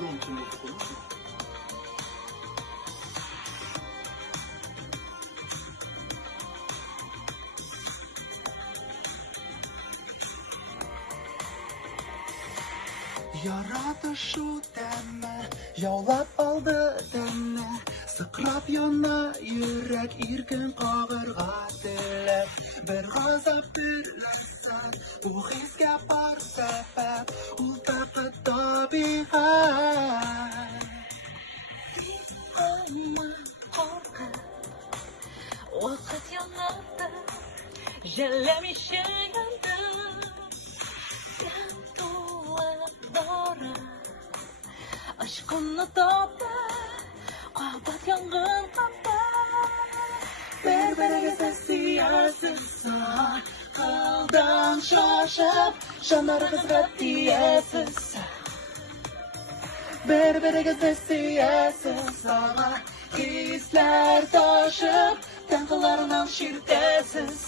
Громче музыку можно? Yaratышу тәмі, яулап алды тәмі, сықрап йона йөрәк иркен қағырға теләп, бір ғазап бір ләззат, бұл хискә бар сәбәп, ул бақыт табиғат. Вакыт yanıldı, jellemiş yandı. Sen doğru, aşkını topla, kapat yangın kapı. Бір-біріге сиясызсың, қылдан шашып, жанары қызға тиесіз. Бір-біріге сиясызсың, хислер ташып, тән қыларынан шертесіз.